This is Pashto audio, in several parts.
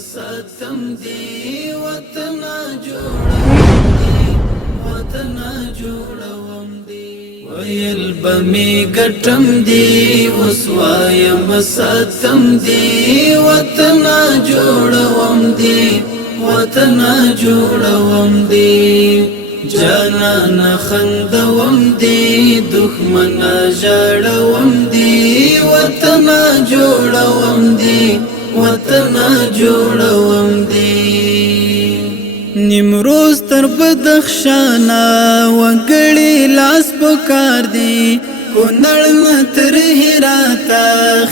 ستم دی وطن جوړوم دی وطن جوړوم دی ویل بمی ګټم دی وسوایم ستم دی وطن جوړوم دی وطن جوړوم دی جانان خندوم دی دښمن ژړوم دی وطن جوړوم دی وطن جوړوم دی نیمروز تر بدخشانا وګړي لاس پکار دی کونړ تر هراتا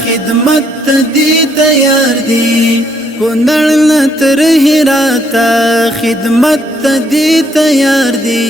خدمت دی تیار دی کونړ تر هراتا خدمت دی تیار دی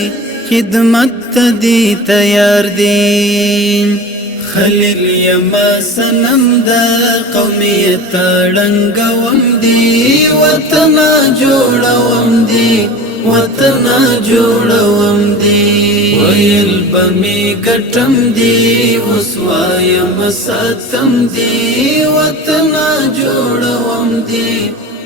خدمت دی تیار دی خلیل یما سنم دا قومیت رنگوم دی وطن جوړوم دی وطن جوړوم دی ویل بمی ګټم دی وسوایم ستم دی وطن جوړوم دی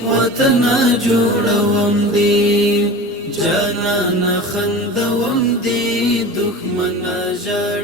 وطن جوړوم دی جانان خندوم دی دښمن ژړوم